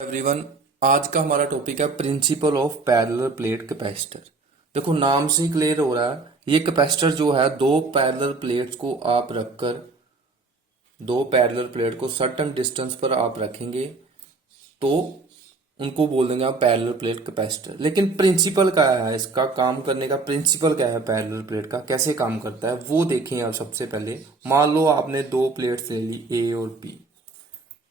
Everyone, आज का हमारा टॉपिक है principle of parallel plate capacitor. देखो, नाम से ही क्लियर हो रहा है, ये कैपेसिटर जो है दो पैरेलल प्लेट्स को आप रखकर दो पैरेलल प्लेट को सर्टेन डिस्टेंस पर आप रखेंगे तो उनको बोल देंगे आप पैरेलल प्लेट कैपेसिटर। लेकिन प्रिंसिपल क्या है, इसका काम करने का प्रिंसिपल क्या है, पैरेलल प्लेट का कैसे काम करता है वो देखें। आप सबसे पहले मान लो आपने दो प्लेट्स ले ली, ए और बी,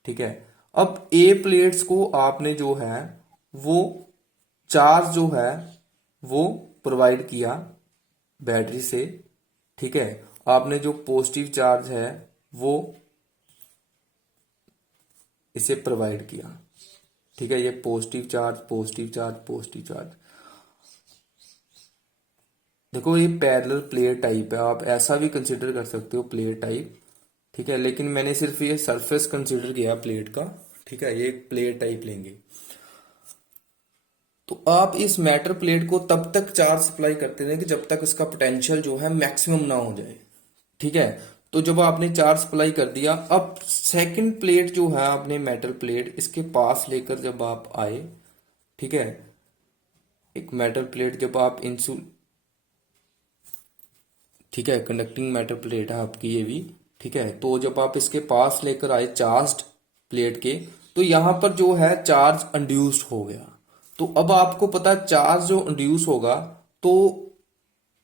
ठीक है। अब ए प्लेट्स को आपने जो है वो चार्ज जो है वो प्रोवाइड किया बैटरी से, ठीक है। आपने जो पॉजिटिव चार्ज है वो इसे प्रोवाइड किया, ठीक है। ये positive charge, positive charge, positive charge. देखो, ये पैरेलल प्लेट टाइप है, आप ऐसा भी कंसिडर कर सकते हो प्लेट टाइप, ठीक है। लेकिन मैंने सिर्फ ये सरफेस कंसिडर किया प्लेट का, ठीक है। ये एक प्लेट टाइप लेंगे तो आप इस मेटल प्लेट को तब तक चार्ज सप्लाई करते रहें कि जब तक इसका पोटेंशियल जो है मैक्सिमम ना हो जाए, ठीक है। तो जब आपने चार्ज सप्लाई कर दिया, अब सेकंड प्लेट जो है आपने मेटल प्लेट इसके पास लेकर जब आप आए, ठीक है, एक मेटल प्लेट जब आप ठीक है, कंडक्टिंग मेटल प्लेट है आपकी ये भी, ठीक है। तो जब आप इसके पास लेकर आए चार्ज्ड प्लेट के, तो यहां पर जो है चार्ज इंड्यूस्ड हो गया। तो अब आपको पता है चार्ज जो इंड्यूस होगा तो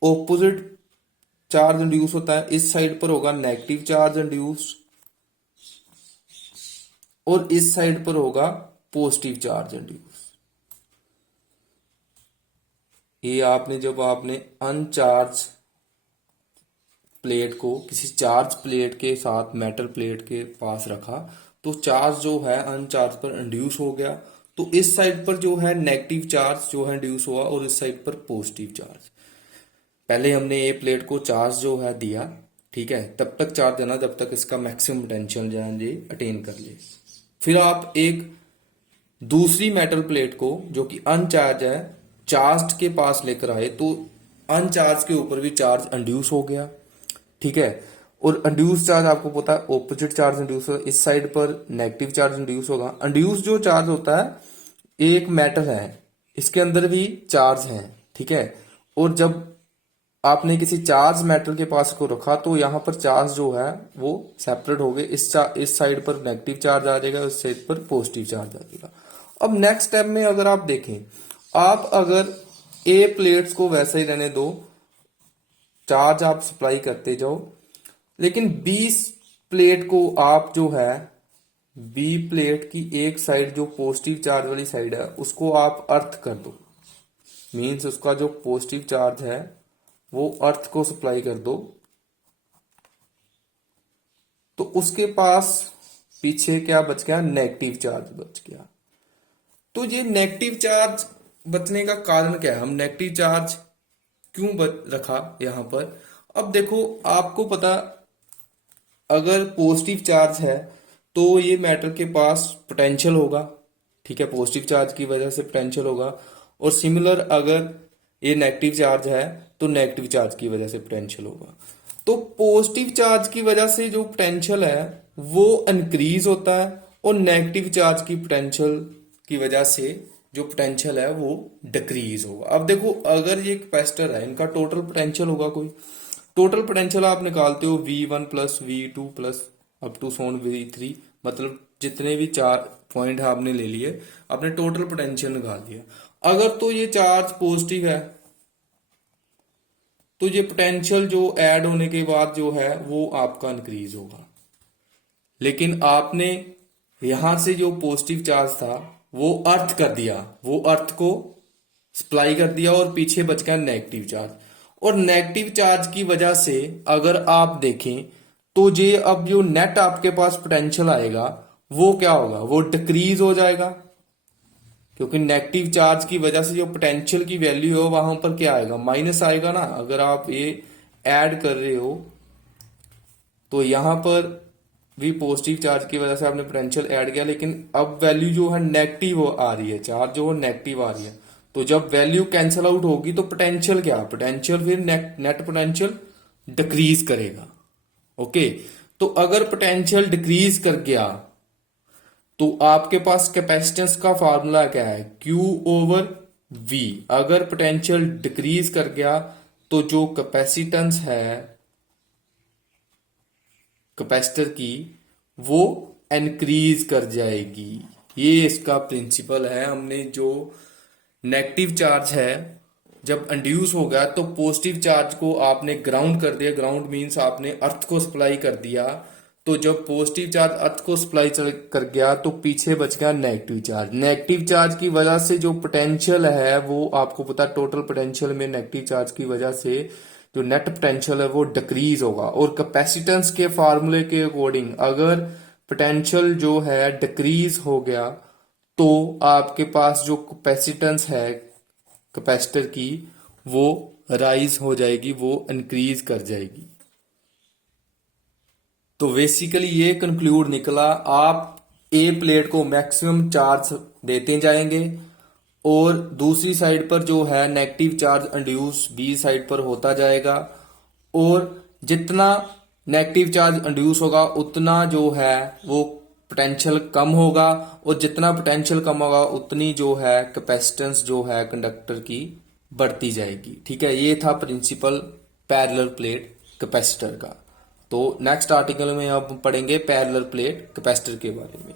ऑपोजिट चार्ज इंड्यूस होता है, इस साइड पर होगा नेगेटिव चार्ज इंड्यूस और इस साइड पर होगा पॉजिटिव चार्ज इंड्यूस। ये आपने जब आपने अनचार्ज प्लेट को किसी चार्ज प्लेट के साथ मेटल प्लेट के पास रखा तो चार्ज जो है अनचार्ज पर इंड्यूस हो गया। तो इस साइड पर जो है नेगेटिव चार्ज जो है इंड्यूस हुआ और इस साइड पर पॉजिटिव चार्ज। पहले हमने ए प्लेट को चार्ज जो है दिया, ठीक है, तब तक चार्ज देना जब तक इसका मैक्सिमम पोटेंशियल जो है ये अटेन कर ले। फिर आप एक दूसरी मेटल प्लेट को जो कि अनचार्ज है चार्ज के पास लेकर आए तो अनचार्ज के ऊपर भी चार्ज इंड्यूस हो गया, ठीक है। और इंड्यूस चार्ज आपको पता है ऑपोजिट चार्ज इंड्यूस होगा, इस साइड पर नेगेटिव चार्ज इंड्यूस होगा। इंड्यूस जो चार्ज होता है एक मेटल है, इसके अंदर भी चार्ज है, ठीक है। और जब आपने किसी चार्ज मेटल के पास को रखा तो यहां पर चार्ज जो है वो सेपरेट हो गए, इस साइड पर नेगेटिव चार्ज आ जाएगा, इस साइड पर पॉजिटिव चार्ज आ जाएगा। अब नेक्स्ट स्टेप में अगर आप देखें, आप अगर ए प्लेट्स को वैसे ही रहने दो, चार्ज आप सप्लाई करते जाओ, लेकिन बी प्लेट को आप जो है बी प्लेट की एक साइड जो पॉजिटिव चार्ज वाली साइड है उसको आप अर्थ कर दो। मींस उसका जो पॉजिटिव चार्ज है वो अर्थ को सप्लाई कर दो, तो उसके पास पीछे क्या बच गया, नेगेटिव चार्ज बच गया। तो ये नेगेटिव चार्ज बचने का कारण क्या है, हम नेगेटिव चार्ज क्यों रखा यहां पर। अब देखो, आपको पता अगर पॉजिटिव चार्ज है तो ये मेटल के पास पोटेंशियल होगा, ठीक है, पॉजिटिव चार्ज की वजह से पोटेंशियल होगा। और सिमिलर अगर ये नेगेटिव चार्ज है तो नेगेटिव चार्ज की वजह से पोटेंशियल होगा। तो पॉजिटिव चार्ज की वजह से जो पोटेंशियल है वो इंक्रीज होता है और नेगेटिव चार्ज की पोटेंशियल की वजह से जो पोटेंशियल है वो डिक्रीज होगा। अब देखो, अगर ये कैपेसिटर है, इनका टोटल पोटेंशियल होगा, कोई टोटल पोटेंशियल आप निकालते हो V1 plus V2 plus up to so on V3, मतलब जितने भी चार पॉइंट आपने ले लिए आपने टोटल पोटेंशियल निकाल दिया। अगर तो ये चार्ज पॉजिटिव है तो ये पोटेंशियल जो ऐड होने के बाद जो है वो आपका इंक्रीज होगा। लेकिन आपने यहां से जो पॉजिटिव चार्ज था वो अर्थ कर दिया, वो अर्थ को सप्लाई कर दिया और पीछे बच गया नेगेटिव चार्ज। और नेगेटिव चार्ज की वजह से अगर आप देखें तो ये अब जो नेट आपके पास पोटेंशियल आएगा वो क्या होगा, वो डिक्रीज हो जाएगा, क्योंकि नेगेटिव चार्ज की वजह से जो पोटेंशियल की वैल्यू है वहां पर क्या आएगा, माइनस आएगा ना। अगर आप ये ऐड कर रहे हो तो यहां पर भी पॉजिटिव चार्ज की वजह से आपने पोटेंशियल ऐड किया, लेकिन अब वैल्यू जो है नेगेटिव आ रही है, चार्ज जो है नेगेटिव आ रही है। तो जब वैल्यू कैंसिल आउट होगी तो पोटेंशियल क्या, पोटेंशियल फिर नेट पोटेंशियल डिक्रीज करेगा। ओके, तो अगर पोटेंशियल डिक्रीज कर गया तो आपके पास कैपेसिटेंस का फार्मूला क्या है, Q ओवर V। अगर पोटेंशियल डिक्रीज कर गया तो जो कैपेसिटेंस है कैपेसिटर की वो इंक्रीज कर जाएगी। ये इसका प्रिंसिपल है। हमने जो नेगेटिव चार्ज है जब इंड्यूस हो गया तो पॉजिटिव चार्ज को आपने ग्राउंड कर दिया। ग्राउंड मीन्स आपने अर्थ को सप्लाई कर दिया। तो जब पॉजिटिव चार्ज अर्थ को सप्लाई कर गया तो पीछे बच गया नेगेटिव चार्ज। नेगेटिव चार्ज की वजह से जो पोटेंशियल है वो आपको पता, टोटल पोटेंशियल में नेगेटिव चार्ज की वजह से जो नेट पोटेंशियल है वो डिक्रीज होगा। और कैपेसिटेंस के फार्मूले के अकॉर्डिंग अगर पोटेंशियल जो है डिक्रीज हो गया तो आपके पास जो कैपेसिटेंस है कैपेसिटर की वो राइज हो जाएगी, वो इंक्रीज कर जाएगी। तो बेसिकली ये कंक्लूड निकला, आप ए प्लेट को मैक्सिमम चार्ज देते जाएंगे और दूसरी साइड पर जो है negative charge induce B side पर होता जाएगा। और जितना नेगेटिव चार्ज इंड्यूस होगा उतना जो है वो पोटेंशियल कम होगा, और जितना पोटेंशियल कम होगा उतनी जो है कैपेसिटेंस जो है कंडक्टर की बढ़ती जाएगी। ठीक है, ये था प्रिंसिपल पैरेलल प्लेट कैपेसिटर का। तो नेक्स्ट आर्टिकल में अब पढ़ेंगे पैरेलल प्लेट कैपेसिटर के बारे में।